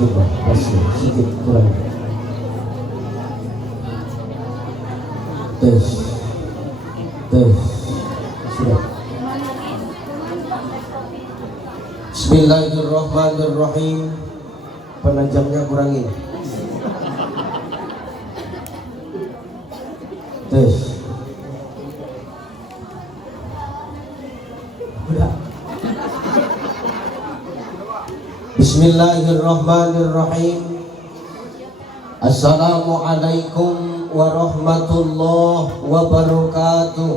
coba kasih sedikit kurang. Tes sudah. Bismillahirrahmanirrahim. Penajamnya kurangin. Tes. Udah. Bismillahirrahmanirrahim. Assalamualaikum warahmatullahi wabarakatuh.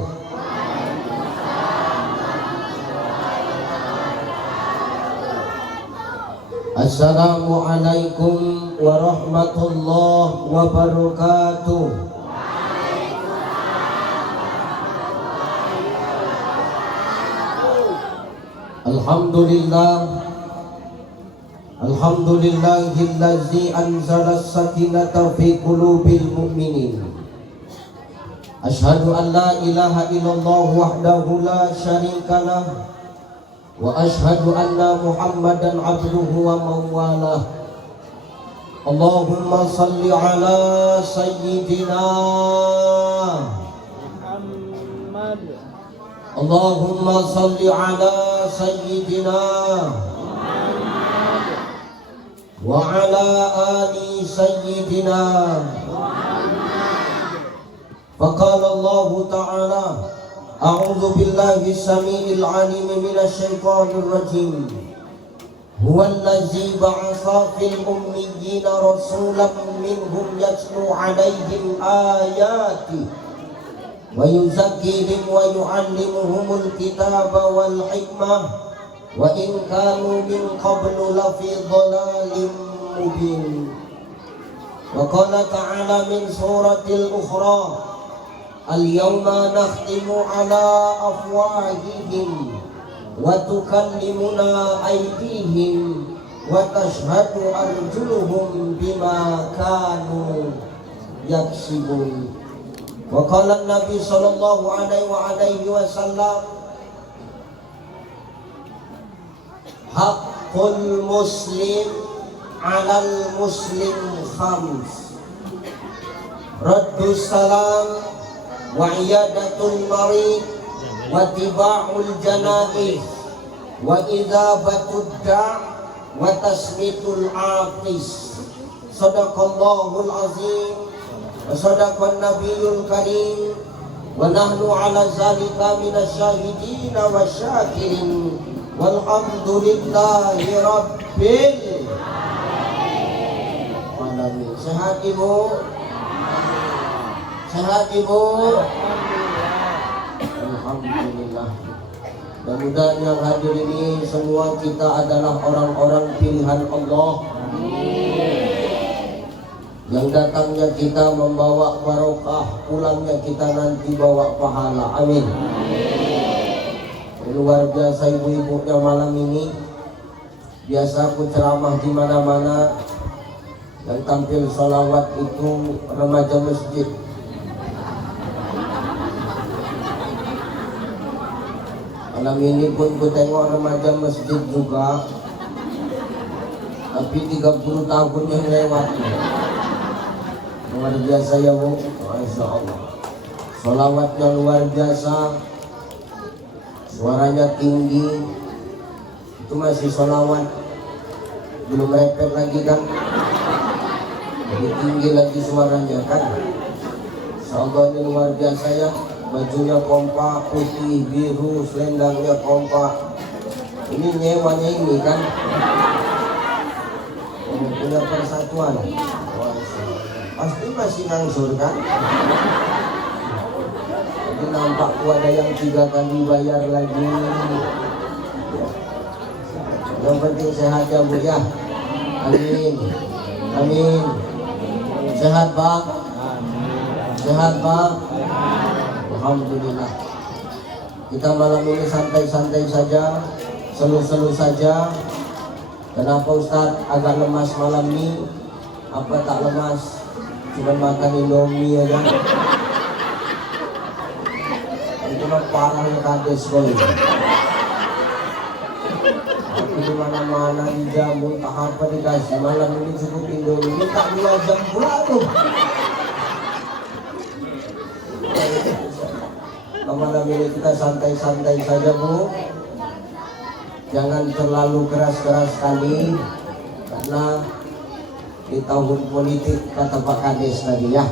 Assalamualaikum warahmatullahi wabarakatuh. Alhamdulillahillazi anzala as-sakinata fi qulubil mu'minin. Asyhadu an la ilaha illallah wahdahu la syarikalah wa asyhadu anna Muhammadan abduhu wa mawalah. Allahumma salli ala sayyidina Muhammad. Allahumma salli ala sayyidina Muhammad wa ala ali sayyidina Muhammad. Faqala Allah ta'ala a'udzu billahi samiil 'aliim minasy syaithaanir rajiim. Huwallazi ba'atsa fil ummiyyiina rasuulan minhum yatluu 'alaihim aayaatihi wa yuzakkihim wa yu'allimuhumul kitaaba wal hikmah wa in kaanuu min qablu lafii dhalaalin mubiin. Wa qala ta'ala min suuratil ukhraa al-yawma nakhtimu 'alaa afwaahihim wa tukallimuna aydihim wa tashhadu arjuluhum bima kaanu yaksibun. Wa qala an-nabi sallallahu alaihi wasallam haqqul muslim 'alal muslim khams: raddus salam wa iyadatul marid wa tiba'ul janaiz wa idzabatud da' wa tasmitul aqis. Sadaqallahul azim wa sadaqan nabiyyul karim wa nahnu ala zalika minasyahidin wa syakirin walhamdulillahi rabbil alamin. Sehat ibu? Sehat ibu? Alhamdulillah. Mudah-mudahan yang hadir ini semua kita adalah orang-orang pilihan Allah. Yang datangnya kita membawa barokah, pulangnya kita nanti bawa pahala. Amin. Luar biasa ibu-ibunya malam ini. Biasa aku ceramah di mana-mana, yang tampil sholawat itu remaja masjid. Malam ini pun ku tengok remaja masjid juga, tapi 30 tahun yang lewat. Luar biasa ya Bu, Masya Allah. Sholawatnya luar biasa, suaranya tinggi. Itu masih sholawat, belum repet lagi kan, lebih tinggi lagi suaranya kan. Insya Allah ini luar biasa ya. Bajunya kompak, putih, biru, selendangnya kompak. Ini nyewanya ini kan, punya persatuan. Pasti masih ngangsur kan. Jadi nampak tuh ada yang 3 kali bayar lagi. Yang penting sehat ya Bu ya. Amin. Amin. Sehat Pak? Sehat Pak? Alhamdulillah. Kita malam ini santai-santai saja, selu-selu saja. Kenapa Ustadz agak lemas malam ini? Apa tak lemas? Cuma makan Indomie aja. Itu mah parah yang kades kali. Di mana-mana dijamu, tak apa dikasih. Malam ini cukup Indomie, minta 2 jam pula tuh. Malam ini kita santai-santai saja Bu. Jangan terlalu keras-keras sekali, karena di tahun politik kata Pak Kades tadi ya.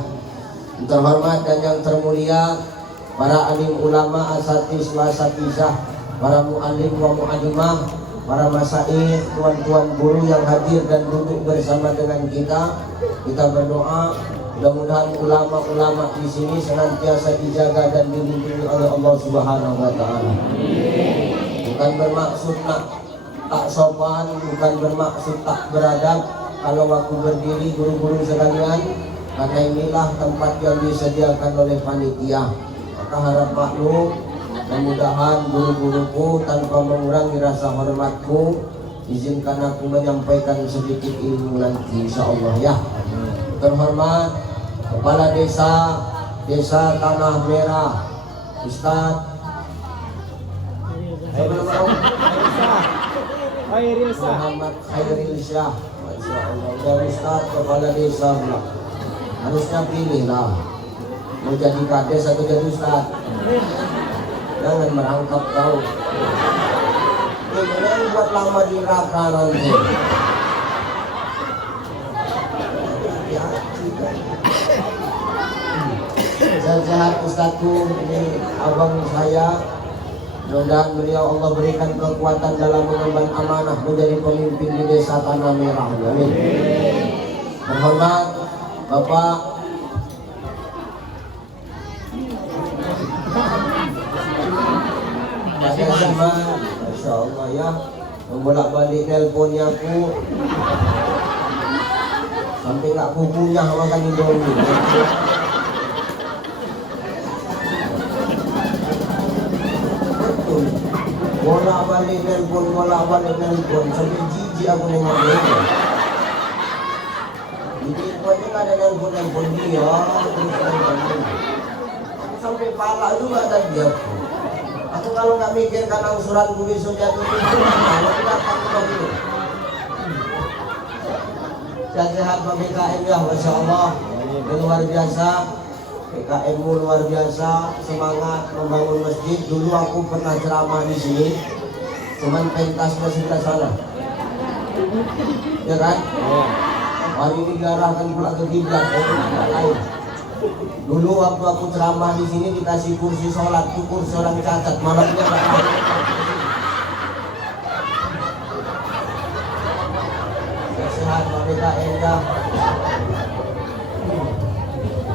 Yang terhormat dan yang termulia para alim ulama, asatis wa asatizah, para mu'alim wa mu'alimah, para masaih, tuan-tuan guru yang hadir dan duduk bersama dengan kita berdoa mudah-mudahan ulama-ulama di sini senantiasa dijaga dan dilindungi oleh Allah Subhanahu wa taala. Bukan bermaksud tak sopan, bukan bermaksud tak beradab kalau waktu berdiri guru-guru sekalian, karena inilah tempat yang disediakan oleh panitia. Maka harap maklum, mudah-mudahan guru-guruku tanpa mengurangi rasa hormatku, izinkan aku menyampaikan sedikit ilmu nanti insyaallah ya. Terhormat Kepala Desa Tanah Merah Ustadz Muhammad Khairil Syah, Masya Allah. Dan Ustadz Kepala Desa pula. Harusnya pilih lah, mau jadi kades atau jadi Ustadz. Jangan merangkap kau. Jangan buat lama di neraka nanti. Sehat Ustadku, ini abang saya. Mudah-mudahan beliau Allah berikan kekuatan dalam mengemban amanah menjadi pemimpin di Desa Tanah Merah. Amin. Terhormat Bapak Masya Allah ya, membolak-balik nelponnya aku sampai nggak kukunyah makan Indomie. Bolak-balik nelpon sampai jijik aku nengok dia. Jadi pokoknya nggak ada nelpon dia terus nelpon. Sampai pala juga tadi aku. Aku kalau nggak mikirkan angsuranku besok jatuh itu, kalau tidak akan begitu. Sehat Pak BKM ya, Masya Allah, luar biasa. PKM-mu luar biasa, semangat membangun masjid. Dulu aku pernah ceramah di sini, cuman pentasnya sebelah sana, ya kan? Hari ini diarahkan pula ke kiblat, lain. Dulu waktu aku ceramah di sini dikasih kursi sholat, tuh kursi orang cacat, malamnya nggak ada. Sehat Pak BKM ya.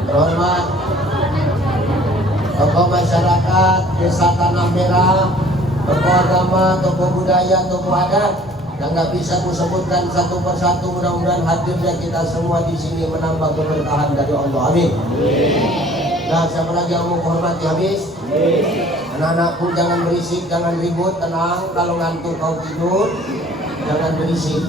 Hormat tokoh masyarakat Desa Tanah Merah, tokoh agama, tokoh budaya, tokoh adat yang nggak bisa kusebutkan satu persatu. Mudah-mudahan hadirnya kita semua di sini menambah keberkahan dari Allah. Amin. Nah, siapa lagi yang mau menghormati habis? Anak-anakku jangan berisik, jangan ribut, tenang. Kalau ngantuk kau tidur, jangan berisik.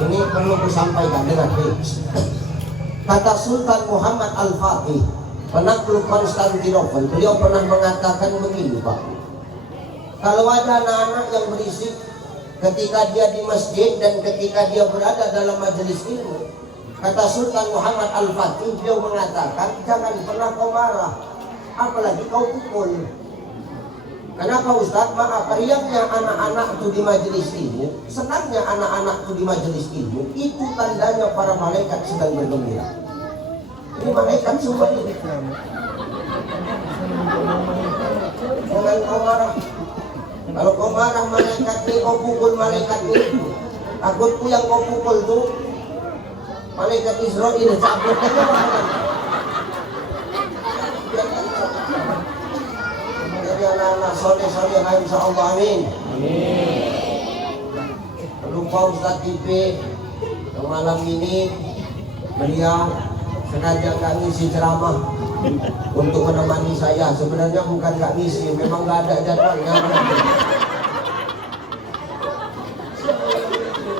Ini perlu kusampaikan dengan kata Sultan Muhammad Al-Fatih, penakluk Konstantinopel. Beliau pernah mengatakan begini, Pak. Kalau ada anak-anak yang berisik ketika dia di masjid dan ketika dia berada dalam majelis ilmu, kata Sultan Muhammad Al-Fatih, beliau mengatakan jangan pernah kau marah, apalagi kau pukul. Kenapa Ustaz? Maaf, riaknya anak-anak itu di majelis ilmu, senangnya anak-anak itu di majelis ilmu, itu tandanya para malaikat sedang bergembira. Ini malaikat semua ini. Jangan kau marah. Kalau kau marah malaikat ini, kau pukul malaikat ini. Takutku yang kau pukul tuh malaikat Israel cabut aja. Anak-anak soleh-soleh insya Allah, amin. Lupa Ustaz TV yang malam ini beliau sengaja nggak ngisi ceramah untuk menemani saya. Sebenarnya bukan nggak ngisi, memang nggak ada jadwalnya.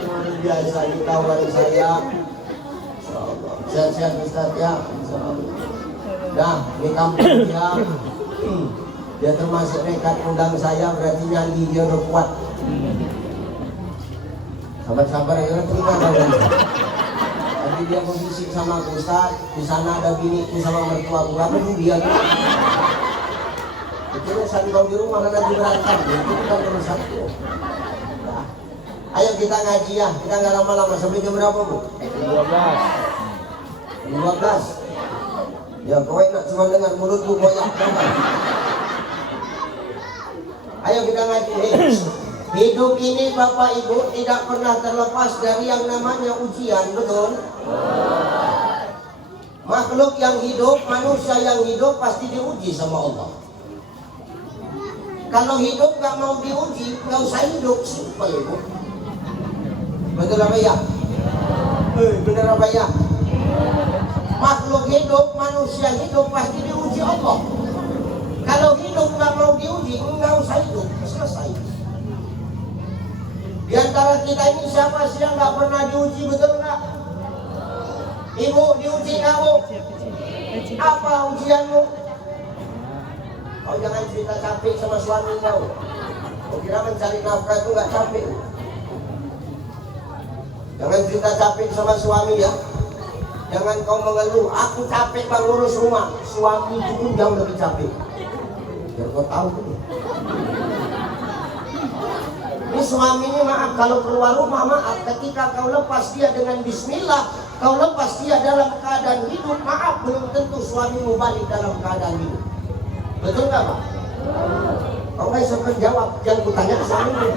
Luar biasa ini kawan saya. Sehat-sehat Ustaz ya. Nah, di kampung dia Dia termasuk nekat undang saya, berarti nyali dia udah kuat. Sabar-sabar ya, terima kasih. Tadi dia berbisik sama aku, Ustaz, di sana ada biniku sama mertua aku, apa itu dia? Itu urusan kau di rumah kan nanti berantem, itu bukan urusanku. Nah, ayo kita ngaji ya, kita nggak lama-lama. Sampai jam berapa Bu? 12. 12. Ya kau enak cuma dengan mulutku koyak. Ayo kita ngaji. Hidup ini Bapak Ibu tidak pernah terlepas dari yang namanya ujian, betul? Makhluk yang hidup, manusia yang hidup pasti diuji sama Allah. Kalau hidup gak mau diuji, gak usah hidup, simpel Ibu. Betul apa ya? Bener apa ya? Makhluk hidup, manusia hidup pasti diuji Allah. Kalau hidup gak mau diuji, gak usah hidup, selesai. Di antara kita ini siapa sih yang gak pernah diuji, betul gak? Ibu diuji kamu? Apa ujianmu? Kau jangan cerita capek sama suami kau. Kau kira mencari nafkah itu gak capek? Jangan cerita capek sama suami ya. Jangan kau mengeluh, aku capek bang ngurus rumah. Suami itu pun jauh lebih capek. Biar kau tahu dulu. Ini suami ini maaf, kalau keluar rumah maaf. Ketika kau lepas dia dengan bismillah, kau lepas dia dalam keadaan hidup, maaf, belum tentu suamimu balik dalam keadaan hidup. Betul gak Pak? Kau gak bisa jawab, jangan kutanya ke suamimu.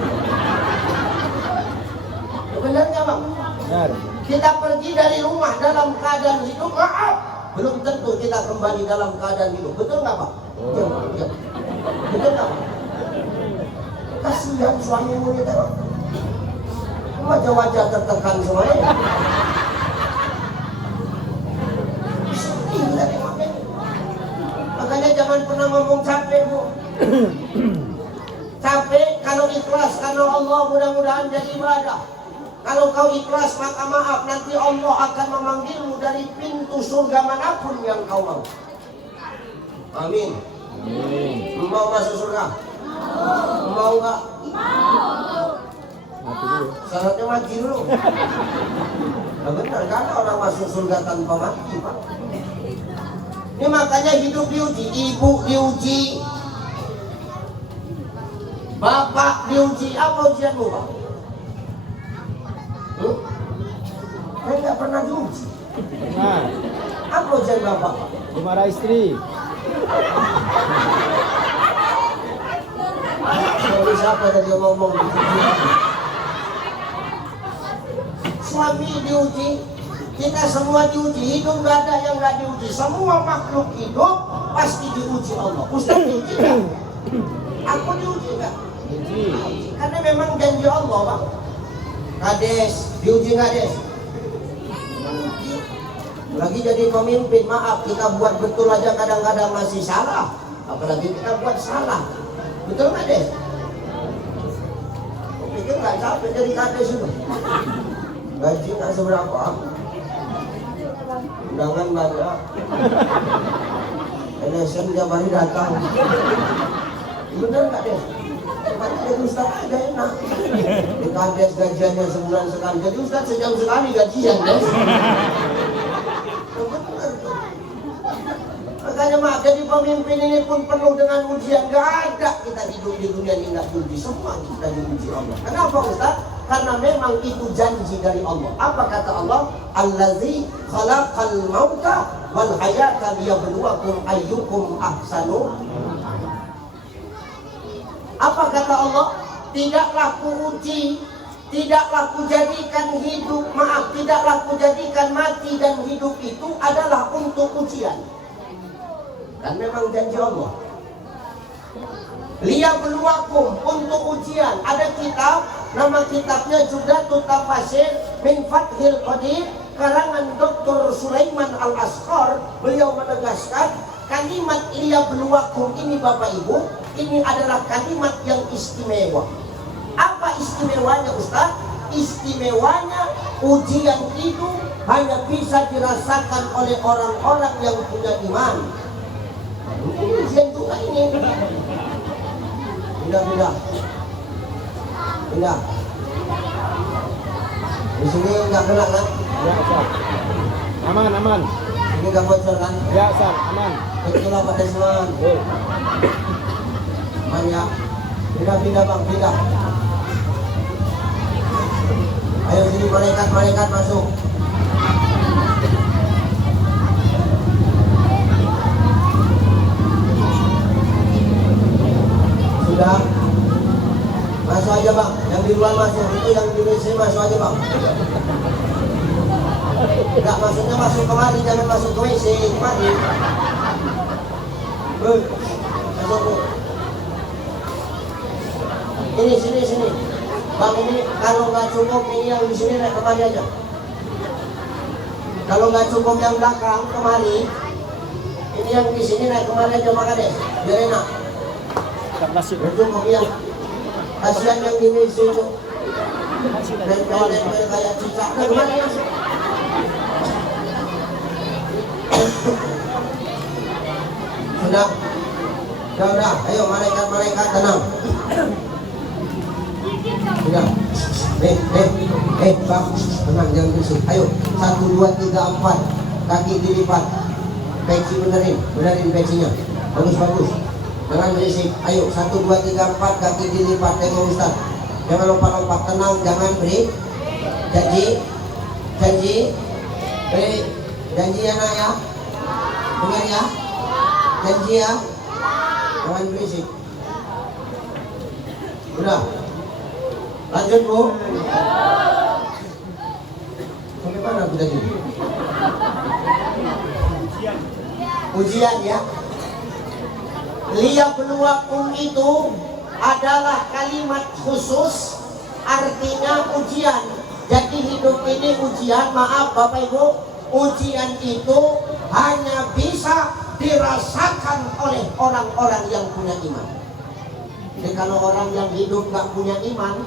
Benar gak Pak? Benar. Kita pergi dari rumah dalam keadaan hidup, maaf, belum tentu kita kembali dalam keadaan hidup. Betul gak Pak? Ya. Betul gak Pak? Kasihan suamimu ini tengok. Wajah-wajah tertekan semuanya. Sedih lah tengoknya. Makanya jangan pernah ngomong capek Bu. Capek kalau ikhlas karena Allah, mudah-mudahan jadi ibadah. Kalau kau ikhlas maka maaf, nanti Allah akan memanggilmu dari pintu surga manapun yang kau mau. Amin. Mau masuk surga? Mau nggak? Mati dulu. Syaratnya mati dulu. Nah, benar kan orang masuk surga tanpa mati Pak. Ini makanya hidup diuji, ibu diuji, bapak diuji. Apa ujianmu Pak? Saya nggak pernah diuji. Nah, Apa ujian bapak Pak? dimarahi istri. Suami siapa tadi yang ngomong gitu? Suami diuji, kita semua diuji. Hidup gak ada yang gak diuji. Semua makhluk hidup pasti diuji Allah. Ustaz diuji gak? Aku diuji gak? Diuji. Karena memang janji Allah Pak. Kades, diuji gak Des? Diuji. Lagi jadi pemimpin, maaf, kita buat betul aja kadang-kadang masih salah. Apalagi kita buat salah. Betul nggak Des? Aku pikir nggak capek jadi kades itu. Gaji nggak seberapa. Undangan banyak. LSM tiap hari datang. Bener nggak Des? Makanya jadi Ustaz aja enak. Di kades gajiannya sebulan sekali. Jadi Ustaz sejam sekali gajian Des. Bener tuh. Makanya mak, jadi pemimpin ini pun penuh dengan ujian. Gak ada kita hidup di dunia ini gak diuji. Semua kita diuji Allah. Kenapa Ustaz? Karena memang itu janji dari Allah. Apa kata Allah? Allazi khalaqal mauta wal hayata liyabluwakum ayyukum ahsanu. Apa kata Allah? Tidaklah kuuji, tidaklah kujadikan hidup, maaf, tidaklah kujadikan mati dan hidup itu adalah untuk ujian. Dan memang janji Allah. Liyabluwakum, untuk ujian. Ada kitab, nama kitabnya Jumdatut Tafasir min Fathil Qadir, karangan Dr. Sulaiman Al-Asqar. Beliau menegaskan kalimat liyabluwakum ini Bapak Ibu, ini adalah kalimat yang istimewa. Apa istimewanya Ustaz? Istimewanya ujian itu hanya bisa dirasakan oleh orang-orang yang punya iman. Ini ujian juga ini. Pindah. Di sini nggak kena kan? Ya, Sar. Aman. Ini nggak bocor kan? Ya, Sar. Aman. Betul lah Pak Desmond. Betul. Aman ya. Pindah bang, pindah. Ayo sini malaikat masuk. Sudah. Masuk aja bang. Yang di luar masuk. Itu yang di WC masuk aja bang. Enggak, maksudnya masuk kemari, jangan masuk ke WC. Kemari. Masuk bu. Ini sini. Bang ini kalau nggak cukup ini yang di sini naik kemari aja. Kalau nggak cukup yang belakang kemari, ini yang di sini naik kemari aja makan deh. Biar enak. Cukup ya. Kasihan yang di WC itu. Nempel kayak cicak. Kemari ya. Sudah, ayo malaikat tenang. Sudah. Bang, tenang jangan berisik. Ayo, 1, 2, 3, 4. Kaki dilipat. Peci benerin pecinya. Bagus. Jangan berisik. Ayo, 1, 2, 3, 4. Kaki dilipat. Tengok Ustaz. Jangan lompat-lompat. Tenang, jangan beri. Janji. Beri. Janji ya nak ya. Dengar ya. Janji ya. Jangan berisik. Udah. Lanjut bu. Sampai mana aku tadi? Ujian ya. Liyabluwakum itu adalah kalimat khusus, artinya ujian. Jadi hidup ini ujian. Maaf Bapak Ibu, ujian itu hanya bisa dirasakan oleh orang-orang yang punya iman. Jadi kalau orang yang hidup gak punya iman,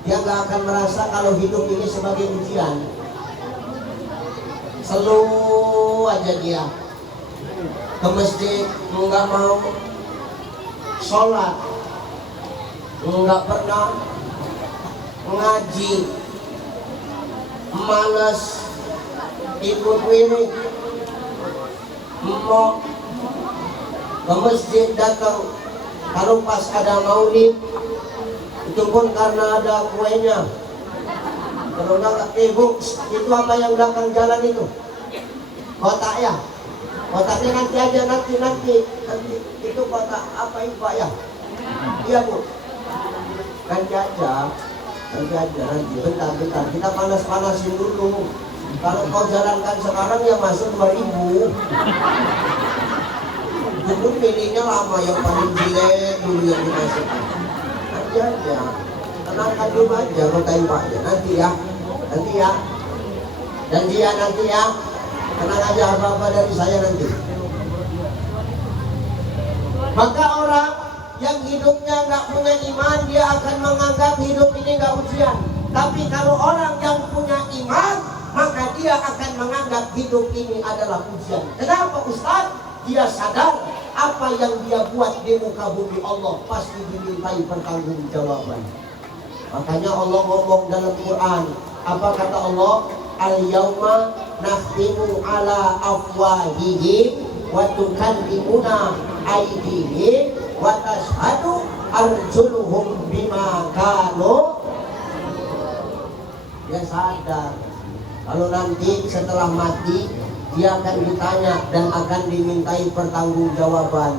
dia gak akan merasa kalau hidup ini sebagai ujian. Selalu aja dia ke masjid, nggak mau sholat, nggak pernah ngaji, malas ikut wirid, mau ke masjid datang kalau pas ada maulid itu pun karena ada kuenya. Kalau enggak, bu, itu apa yang belakang jalan itu? Kotak ya? Kotaknya nanti aja, nanti itu kotak apa itu Pak ya? Iya bu, nanti aja, bentar, kita panas-panasin dulu. Kalau kau jalankan sekarang ya masuk 2000. Dulu pilihnya lama yang paling jelek dulu yang dimasukkan. Nanti aja, tenangkan dulu aja kotain Paknya, nanti ya. Janji ya nanti ya. Tenang aja, apa-apa dari saya nanti. Maka orang yang hidupnya nggak punya iman, dia akan menganggap hidup ini nggak ujian. Tapi kalau orang yang punya iman, maka dia akan menganggap hidup ini adalah ujian. Kenapa Ustaz? Dia sadar apa yang dia buat di muka bumi Allah pasti dimintai pertanggungjawaban. Makanya Allah ngomong dalam Quran, apa kata Allah? Al-yawma nakhtimu ala afwahihim wa tukallimuna aydihim wa tashhadu arjuluhum bima kanu. Dia sadar kalau nanti setelah mati dia akan ditanya dan akan dimintai pertanggungjawaban.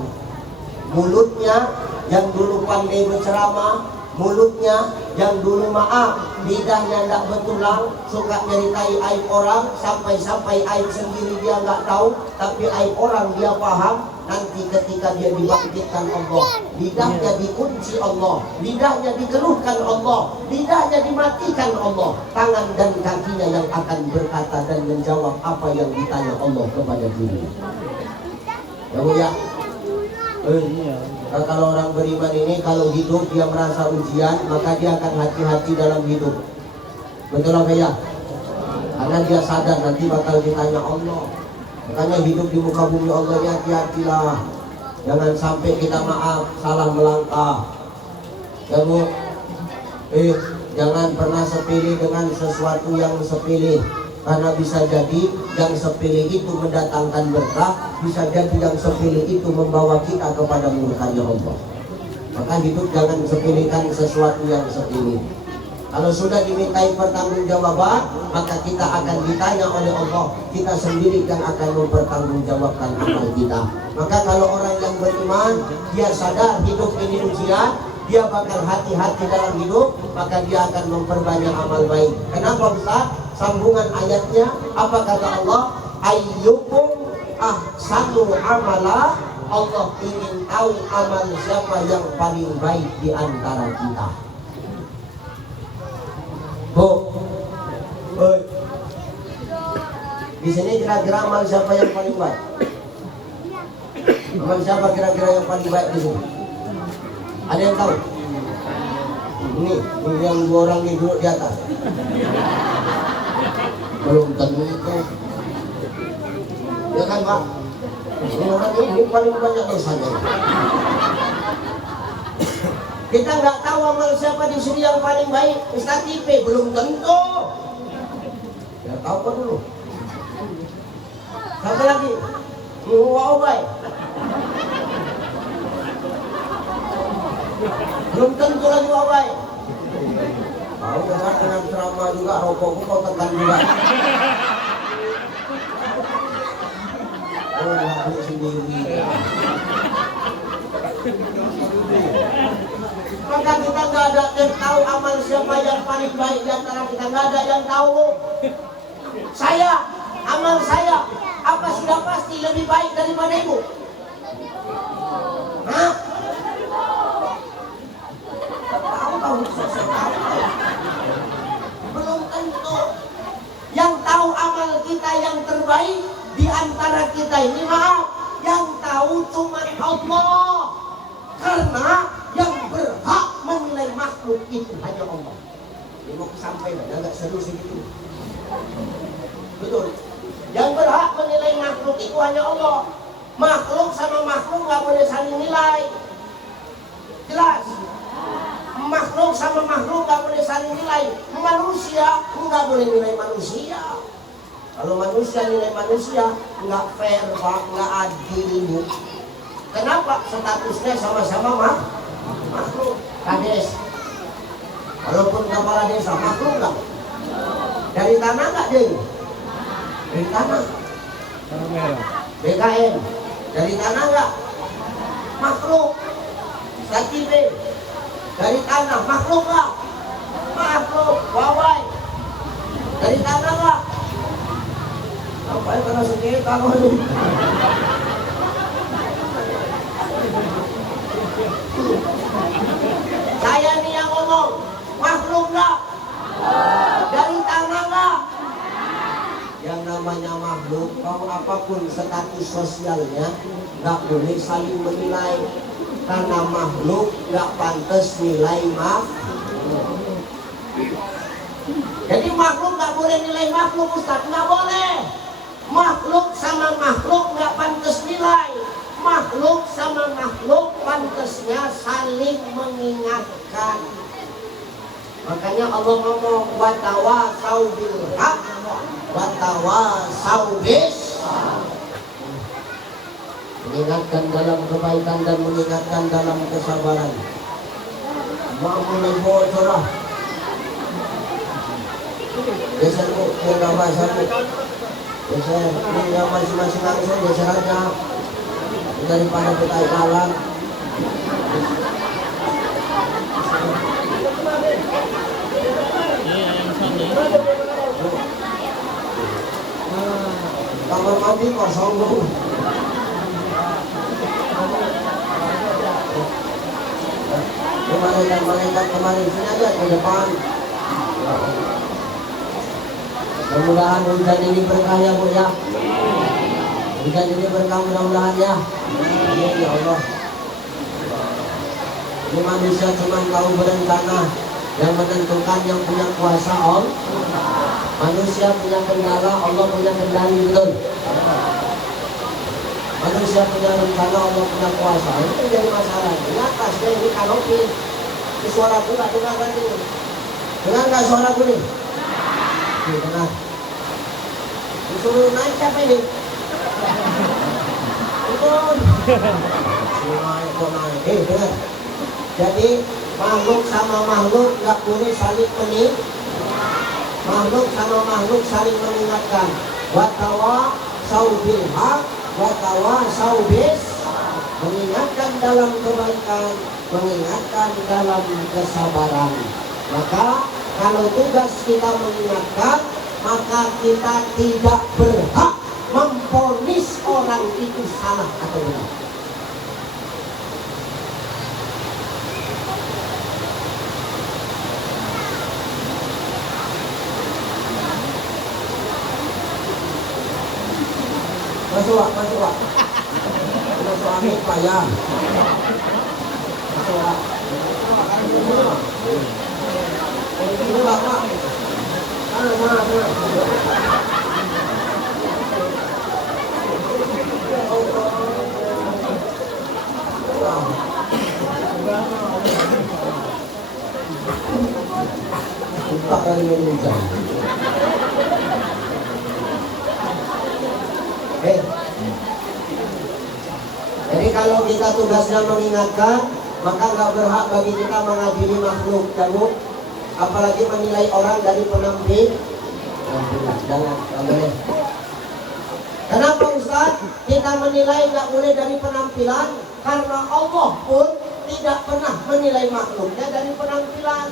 Mulutnya yang dulu pandai berceramah, mulutnya yang dulu maaf, lidahnya tidak betulang, suka nyeritai aib orang, sampai aib sendiri dia nggak tahu, tapi aib orang dia paham. Nanti ketika dia dibangkitkan Allah, lidahnya dikunci Allah, lidahnya dikeluhkan Allah, lidahnya dimatikan Allah, tangan dan kakinya yang akan berkata dan menjawab apa yang ditanya Allah kepada dirinya. Ya, nah, kalau orang beriman ini kalau hidup dia merasa ujian, maka dia akan hati-hati dalam hidup. Betul apa ya? Karena dia sadar nanti bakal ditanya Allah. Makanya hidup di muka bumi Allah ini hati-hatilah. Jangan sampai kita maaf salah melangkah, Ya Bu, jangan pernah sepele dengan sesuatu yang sepele, karena bisa jadi yang sepele itu mendatangkan berkah, bisa jadi yang sepele itu membawa kita kepada murkanya Allah. Maka hidup jangan sepelekan sesuatu yang sepele. Kalau sudah dimintai pertanggungjawaban, maka kita akan ditanya oleh Allah. Kita sendiri yang akan mempertanggungjawabkan amal kita. Maka kalau orang yang beriman, dia sadar hidup ini ujian, dia bakal hati-hati dalam hidup, maka dia akan memperbanyak amal baik. Kenapa Ustaz? Sambungan ayatnya, apa kata Allah? Ayyukum ahsanu amala. Allah ingin tahu amal siapa yang paling baik di antara kita. Bu, di sini kira-kira amal siapa yang paling baik? Amal siapa kira-kira yang paling baik di sini? Ada yang tahu? Ini yang dua orang ini duduk di atas. Belum tentu itu. Ya kan Pak? Ini orang ini paling banyak dosanya. Kita nggak tahu amal siapa di sini yang paling baik. Ustaz Tipe belum tentu. Ya tahu kan dulu. Siapa lagi? Wawai. Belum tentu lagi Wawai. Tahu kan dengan ceramah juga rokokku kau tekan juga. Oh, aku sendiri. Maka kita nggak ada yang tahu amal siapa yang paling baik di antara kita, nggak ada yang tahu. Saya, amal saya, apa sudah pasti lebih baik daripada ibu? Hah? Tahu, belum tentu. Yang tahu amal kita yang terbaik di antara kita ini, maaf, yang tahu cuma Allah. Karena yang berhak menilai makhluk itu hanya Allah. Ini mau sampaikan, agak seru segitu. Betul. Yang berhak menilai makhluk itu hanya Allah. Makhluk sama makhluk nggak boleh saling nilai. Jelas. Makhluk sama makhluk nggak boleh saling nilai. Manusia nggak boleh nilai manusia. Kalau manusia nilai manusia nggak fair, nggak adil. Kenapa? Statusnya sama-sama makhluk. Kades, walaupun kepala desa, makhluk nggak? Dari tanah nggak deh? Dari tanah. BKM dari tanah nggak? Makhluk. KTP dari tanah, makhluk nggak? Makhluk. Wawai dari tanah nggak? Apa yang kena sendiri kamu ini? Saya nih yang ngomong, makhluk nggak? Dari tanah nggak? Yang namanya makhluk, mau apapun status sosialnya, nggak boleh saling menilai. Karena makhluk nggak pantas nilai makhluk. Jadi makhluk nggak boleh nilai makhluk, Ustaz, nggak boleh. Makhluk sama makhluk nggak pantas nilai. Makhluk sama makhluk pantasnya saling mengingatkan. Makanya Allah ngomong watawasau bil haq watawasau bis. Mengingatkan dalam kebaikan dan mengingatkan dalam kesabaran. Mau mulai bocorah. Biasa bu, yang bahasa bu. Biasa ini masing-masing langsung biasa aja. Daripada kita kalah. Kamar mandi kosong bu. Malaikat kemarin sini aja ke depan. Mudah-mudahan hujan ini berkah ya bu ya. Hujan ini berkah mudah-mudahan ya. Amin ya Allah. Ini manusia cuma tahu berencana, yang menentukan yang punya kuasa Allah. Manusia punya kendala, Allah punya kendali, betul. Manusia punya rencana, Allah punya kuasa. Itu jadi masalah. Di atasnya ini kanopi. Ini suara aku nggak dengar kan ini? Dengar nggak suara aku nih? Oke, dengar. Disuruh naik siapa ini? Turun. Naik kok naik. Dengar. Jadi makhluk sama makhluk nggak boleh saling makhluk sama makhluk saling mengingatkan. Watawa saubil haq, watawa saubis, mengingatkan dalam kebaikan, mengingatkan dalam kesabaran. Maka kalau tugas kita mengingatkan, maka kita tidak berhak memvonis orang itu salah atau benar. Masuk Pak. Masuk angin payah. Masuk Pak. Ini Bapak. Buka kali ini hujan. Jadi kalau kita tugasnya mengingatkan, maka nggak berhak bagi kita mengadili makhluk kamu, apalagi menilai orang dari penampilan. Jangan, nggak boleh. Kenapa Ustaz? Kita menilai nggak boleh dari penampilan, karena Allah pun tidak pernah menilai makhluknya dari penampilan.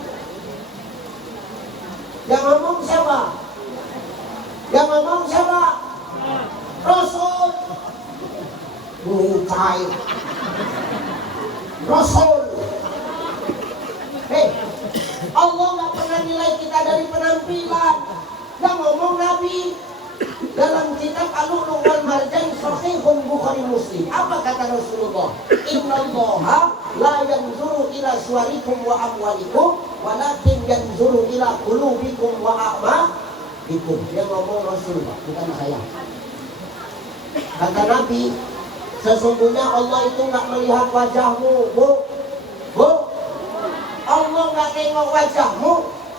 Yang ngomong siapa? Rasul. Bukai Rasul. Allah nggak pernah nilai kita dari penampilan. Yang ngomong Nabi dalam kitab Al-Lu'lu' wal Marjan Sahihun Bukhari Muslim. Apa kata Rasulullah? Innallaha la yanzuru ila suwarikum wa amwalikum, walakin yanzuru ila qulubikum wa a'malikum. Dia ngomong Rasulullah, bukan saya. Kata Nabi, sesungguhnya Allah itu nggak melihat wajahmu, Bu. Allah nggak tengok wajahmu,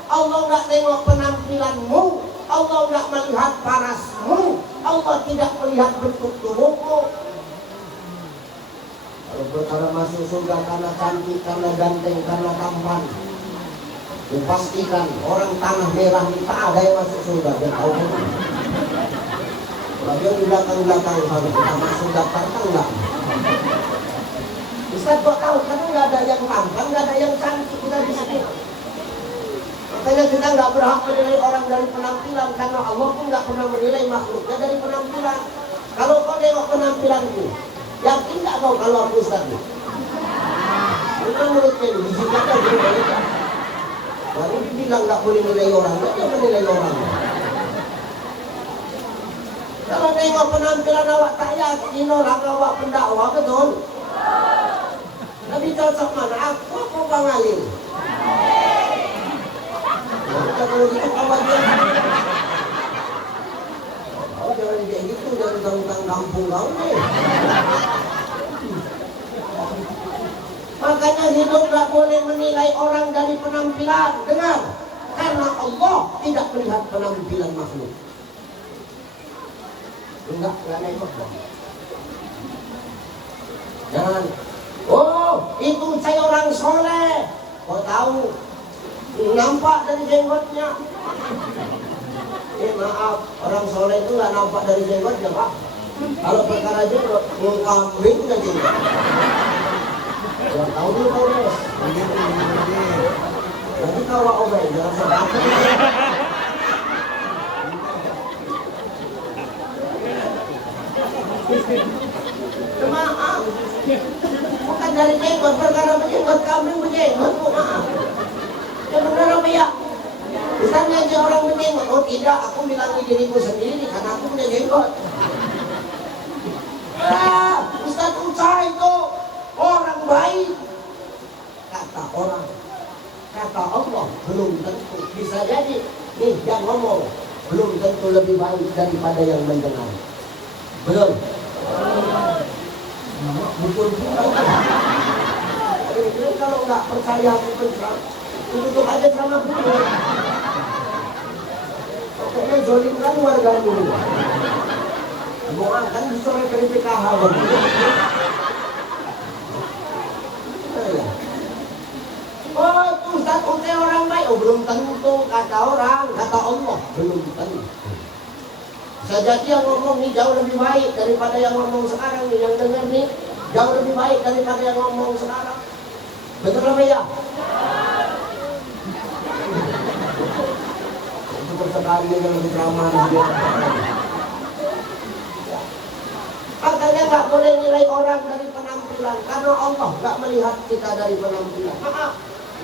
Allah nggak tengok penampilanmu, Allah nggak melihat parasmu, Allah tidak melihat bentuk tubuhmu. Kalau perkara masuk surga karena cantik, karena ganteng, karena tampan, dipastikan orang tanah merah kita ada yang masuk surga. Dia tahu kan? Kalau dia di belakang-belakang kalau kita masuk daftar kan enggak. Ustaz kok tahu? Karena nggak ada yang tampan, nggak ada yang cantik kita di sini. Makanya kita nggak berhak menilai orang dari penampilan, karena Allah pun nggak pernah menilai makhluknya dari penampilan. Kalau kau tengok penampilanku, yakin nggak kau kalau aku Ustaz? Bukan mulutnya ini, bisikletnya boleh balik. Baru dibilang nggak boleh menilai orang, nggak dia menilai orang. Kalau tengok penampilan awak tak yakin orang awak pendakwa, betul? Tapi cocok mana? Aku Bang Alim. Kalau gitu kawan dia. Oh jangan kayak gitu, jangan tentang kampung kau nih. Makanya hidup gak boleh menilai orang dari penampilan. Dengar, karena Allah tidak melihat penampilan makhluk. Enggak nengok dong. Jangan. Oh, itu saya orang soleh. Kau tahu? Nampak dari jenggotnya. Maaf, orang soleh itu nggak nampak dari jenggotnya, Pak. Kalau perkara jenggot, ngkambing udah jenggot. Ya tahu dulu kau des. Nanti kau obeng, jangan sedap. Maaf, bukan dari jenggot, perkara menjenggot kambing menjenggot, maaf. Ya benar apa ya? Misalnya aja orang menjenggot, oh tidak, aku bilang diriku sendiri karena aku punya jenggot. Ustaz Uca itu orang baik, kata orang, kata Allah belum tentu. Bisa jadi nih yang ngomong belum tentu lebih baik daripada yang mendengar. Belum. Bukan. ini. Kalau nggak percaya aku bencang, tutup aja sama dulu. Pokoknya zolim kan warga dulu. Mau kan dicoret dari PKH begitu. Oh itu Ustaz Ute orang baik. Oh belum tentu, kata orang, kata Allah belum tentu. Bisa jadi yang ngomong nih jauh lebih baik daripada yang ngomong sekarang nih, yang dengar nih jauh lebih baik daripada yang ngomong sekarang. Betul apa ya? Itu persekali yang lebih ramah dia. Makanya nggak boleh nilai orang dari penampilan, karena Allah nggak melihat kita dari penampilan. Maaf,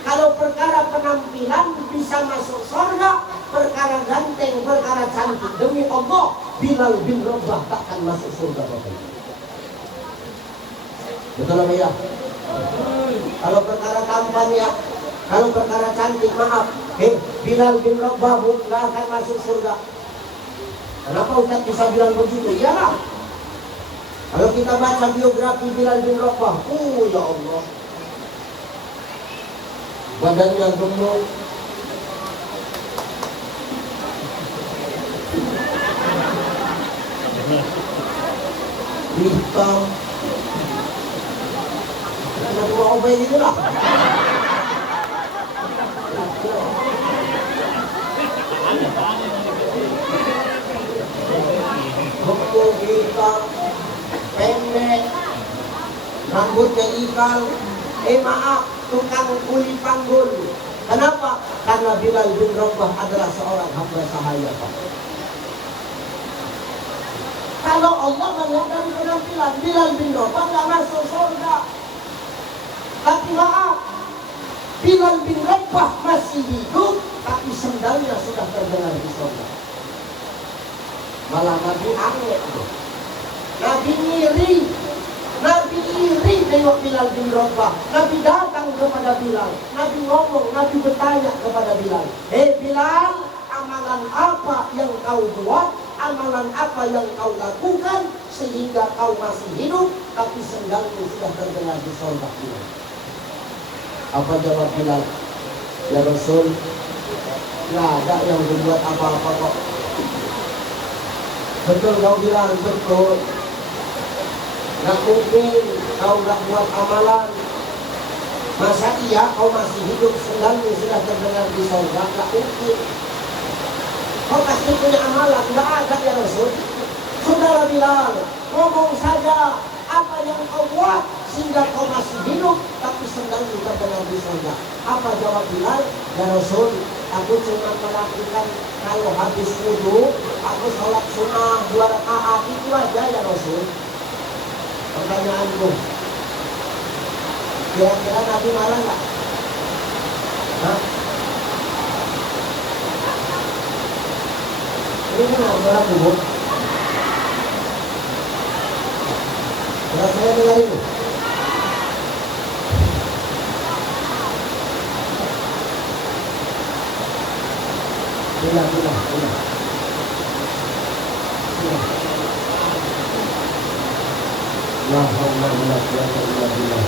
kalau perkara penampilan bisa masuk surga, perkara ganteng, perkara cantik, demi Allah, Bilal bin Rabah takkan masuk surga. Betul apa ya? Kalau perkara tampan ya, kalau perkara cantik, maaf, Bilal bin Rabah nggak akan masuk surga. Kenapa Ustaz bisa bilang begitu? Iyalah. Kalau kita baca biografi Bilal bin Rabah, ya Allah, badannya gemuk, hitam, karena dua obeng itu lah. Gemuk, hitam, pendek, rambutnya ikal, maaf, tukang kuli panggul. Kenapa? Karena Bilal bin Rabah adalah seorang hamba sahaya, Pak. Kalau Allah melihat dari penampilan, Bilal bin Rabah nggak masuk surga. Tapi maaf, Bilal bin Rabah masih hidup, tapi sendalnya sudah terdengar di surga. Malah Nabi aneh. Nabi iri tengok Bilal bin Rabah. Nabi datang kepada Bilal. Nabi ngomong, Nabi bertanya kepada Bilal. Bilal, amalan apa yang kau buat? Amalan apa yang kau lakukan sehingga kau masih hidup tapi sendalmu sudah terdengar di surga? Apa jawab Bilal? Ya Rasul, nggak ada yang berbuat apa-apa kok. Betul kau bilang, betul. Gak mungkin kau gak buat amalan. Masa iya kau masih hidup sendalmu sudah terdengar di surga? Gak mungkin. Kau pasti punya amalan. Gak ada ya Rasul. Saudara Bilal, ngomong saja apa yang kau buat sehingga kau masih hidup tapi sendalmu terdengar di surga. Apa jawab Bilal? Ya Rasul, aku cuma melakukan kalau habis wudu aku sholat sunnah 2 rakaat, itu aja ya Rasul. Pertanyaanku, kira-kira Nabi marah nggak? Hah? Ini benar sholat dulu. Kalau saya dengar ini, Bila. La haula wala quwwata illa billah.